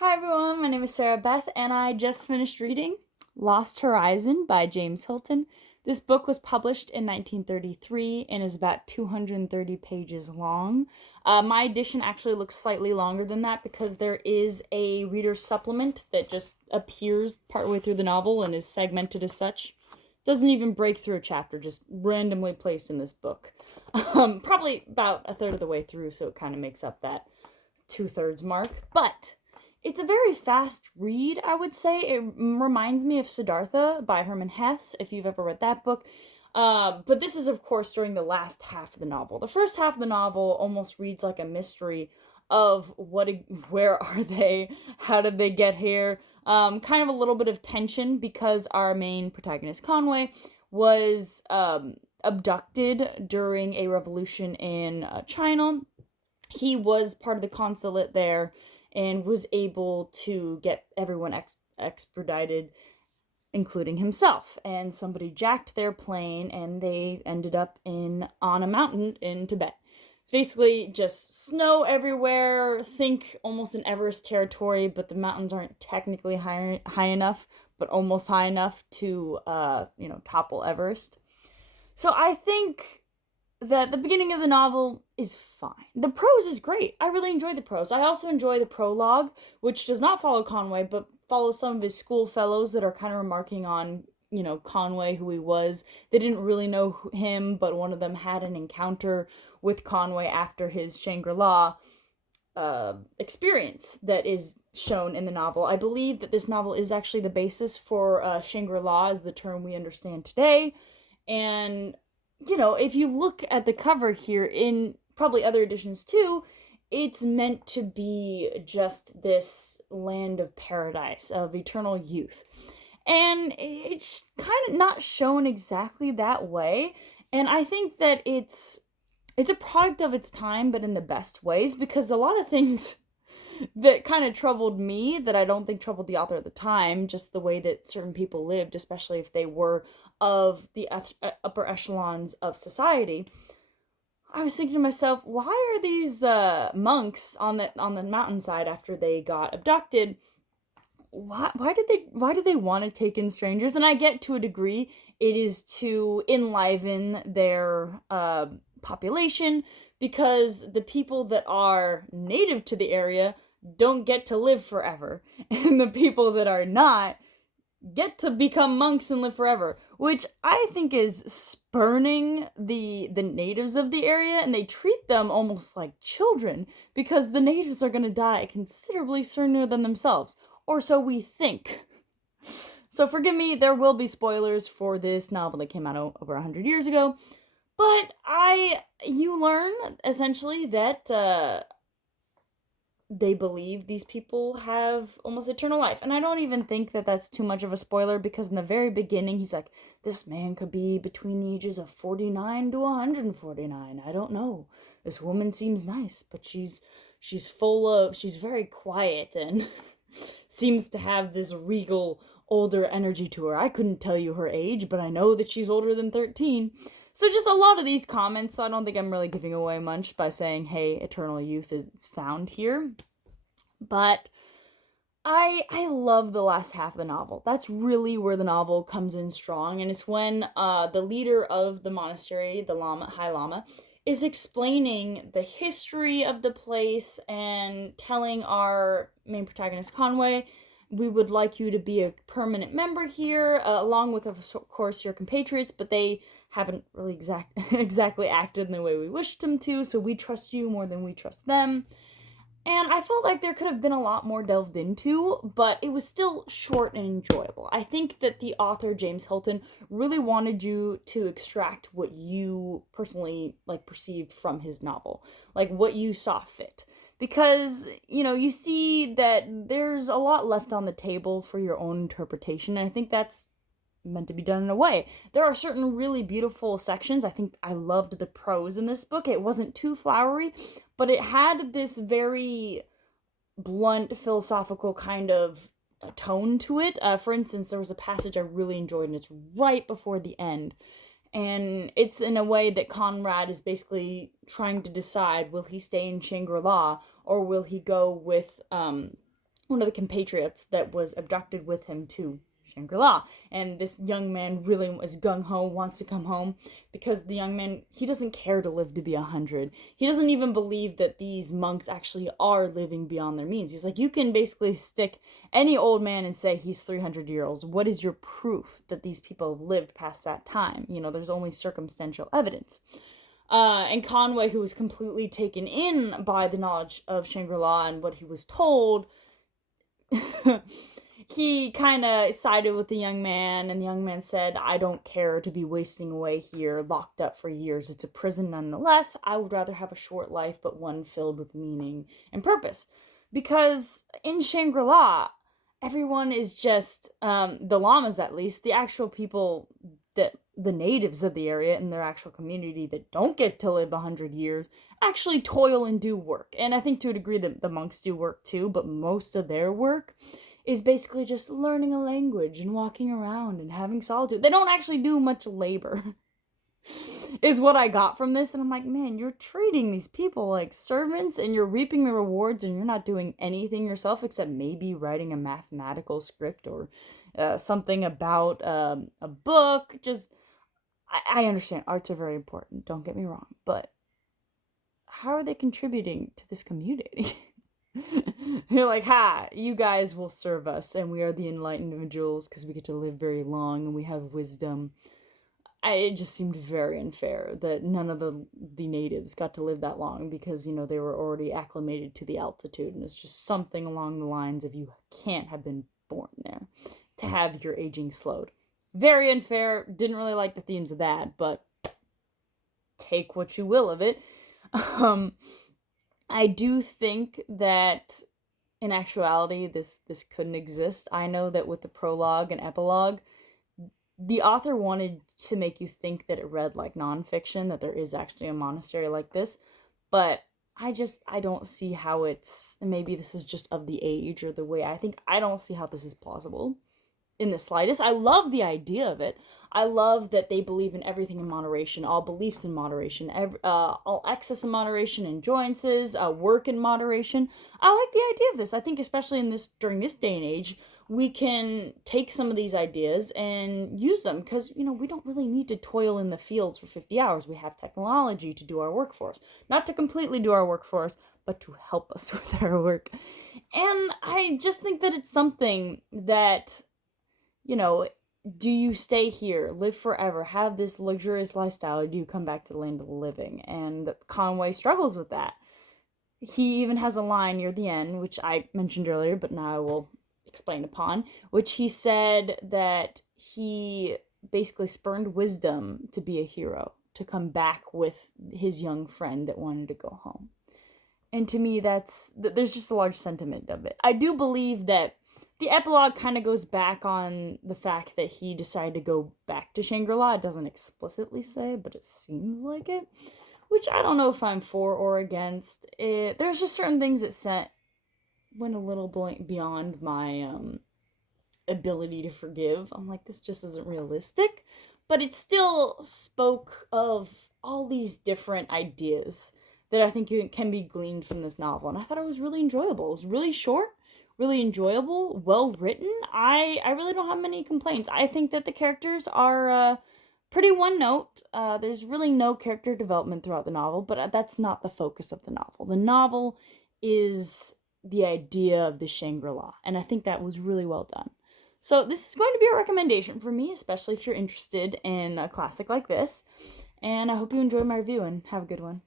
Hi everyone, my name is Sarah Beth, and I just finished reading Lost Horizon by James Hilton. This book was published in 1933 and is about 230 pages long. My edition actually looks slightly longer than that because there is a reader's supplement that just appears partway through the novel and is segmented as such. Doesn't even break through a chapter, just randomly placed in this book. Probably about a third of the way through, so it kind of makes up that two-thirds mark. But it's a very fast read, I would say. It reminds me of Siddhartha by Hermann Hesse, if you've ever read that book. But this is, of course, during the last half of the novel. The first half of the novel almost reads like a mystery of where are they, how did they get here. Kind of a little bit of tension because our main protagonist Conway was abducted during a revolution in China. He was part of the consulate there and was able to get everyone expedited, including himself. And somebody jacked their plane, and they ended up on a mountain in Tibet. Basically, just snow everywhere. Think almost in Everest territory, but the mountains aren't technically high enough, but almost high enough to topple Everest. So I think that the beginning of the novel is fine. The prose is great. I really enjoy the prose. I also enjoy the prologue, which does not follow Conway, but follows some of his school fellows that are kind of remarking on, Conway, who he was. They didn't really know him, but one of them had an encounter with Conway after his Shangri-La experience that is shown in the novel. I believe that this novel is actually the basis for Shangri-La as the term we understand today. And if you look at the cover here, in probably other editions too, it's meant to be just this land of paradise, of eternal youth. And it's kind of not shown exactly that way. And I think that it's a product of its time, but in the best ways, because a lot of things that kind of troubled me that I don't think troubled the author at the time, just the way that certain people lived, especially if they were of the upper echelons of society. I was thinking to myself, why are these monks on the mountainside after they got abducted? Why did they want to take in strangers? And I get, to a degree, it is to enliven their population, because the people that are native to the area don't get to live forever, and the people that are not get to become monks and live forever, which I think is spurning the natives of the area, and they treat them almost like children, because the natives are going to die considerably sooner than themselves, or so we think. So forgive me, there will be spoilers for this novel that came out over 100 years ago, but you learn essentially that they believe these people have almost eternal life. And I don't even think that that's too much of a spoiler, because in the very beginning, he's like, this man could be between the ages of 49 to 149. I don't know. This woman seems nice, but she's very quiet and seems to have this regal older energy to her. I couldn't tell you her age, but I know that she's older than 13. So just a lot of these comments, so I don't think I'm really giving away much by saying, hey, eternal youth is found here. But I love the last half of the novel. That's really where the novel comes in strong, and it's when the leader of the monastery, the High Lama, is explaining the history of the place and telling our main protagonist Conway, we would like you to be a permanent member here, along with, of course, your compatriots, but they haven't really exactly acted in the way we wished them to, so we trust you more than we trust them. And I felt like there could have been a lot more delved into, but it was still short and enjoyable. I think that the author, James Hilton, really wanted you to extract what you personally perceived from his novel, like what you saw fit. Because, you see that there's a lot left on the table for your own interpretation, and I think that's meant to be done in a way. There are certain really beautiful sections. I think I loved the prose in this book. It wasn't too flowery, but it had this very blunt, philosophical kind of tone to it. For instance, there was a passage I really enjoyed, and it's right before the end. And it's in a way that Conrad is basically trying to decide, will he stay in Shangri-La, or will he go with one of the compatriots that was abducted with him to Shangri-La. And this young man really is gung-ho, wants to come home, because the young man, he doesn't care to live to be 100. He doesn't even believe that these monks actually are living beyond their means. He's like, you can basically stick any old man and say he's 300 years old. What is your proof that these people have lived past that time? You know, there's only circumstantial evidence. And Conway, who was completely taken in by the knowledge of Shangri-La and what he was told, he kind of sided with the young man, and the young man said, I don't care to be wasting away here, locked up for years. It's a prison nonetheless. I would rather have a short life, but one filled with meaning and purpose. Because in Shangri-La, everyone is just, the llamas at least, the actual people, that the natives of the area in their actual community that don't get to live 100 years, actually toil and do work. And I think to a degree that the monks do work too, but most of their work is basically just learning a language and walking around and having solitude. They don't actually do much labor, is what I got from this. And I'm like, man, you're treating these people like servants and you're reaping the rewards and you're not doing anything yourself except maybe writing a mathematical script or something about a book. Just, I understand arts are very important, don't get me wrong, but how are they contributing to this community? You're like, ha, you guys will serve us, and we are the enlightened individuals because we get to live very long and we have wisdom. It just seemed very unfair that none of the natives got to live that long because, you know, they were already acclimated to the altitude, and it's just something along the lines of you can't have been born there to have your aging slowed. Very unfair. Didn't really like the themes of that, but take what you will of it. I do think that in actuality this couldn't exist. I know that with the prologue and epilogue, the author wanted to make you think that it read like nonfiction, that there is actually a monastery like this, but I don't see how it's, maybe this is just of the age or the way I think, I don't see how this is plausible in the slightest. I love the idea of it. I love that they believe in everything in moderation, all beliefs in moderation, all excess in moderation, enjoyances, work in moderation. I like the idea of this. I think especially during this day and age, we can take some of these ideas and use them because, you know, we don't really need to toil in the fields for 50 hours. We have technology to do our work for us. Not to completely do our work for us, but to help us with our work. And I just think that it's something that, you know, do you stay here, live forever, have this luxurious lifestyle, or do you come back to the land of the living? And Conway struggles with that. He even has a line near the end, which I mentioned earlier, but now I will explain upon, which he said that he basically spurned wisdom to be a hero, to come back with his young friend that wanted to go home. And to me, there's just a large sentiment of it. I do believe that the epilogue kind of goes back on the fact that he decided to go back to Shangri-La. It doesn't explicitly say, but it seems like it, which I don't know if I'm for or against. There's just certain things that went a little beyond my ability to forgive. I'm like, this just isn't realistic. But it still spoke of all these different ideas that I think can be gleaned from this novel. And I thought it was really enjoyable. It was really short, really enjoyable, well written. I really don't have many complaints. I think that the characters are pretty one note. There's really no character development throughout the novel, but that's not the focus of the novel. The novel is the idea of the Shangri-La, and I think that was really well done. So this is going to be a recommendation for me, especially if you're interested in a classic like this, and I hope you enjoyed my review and have a good one.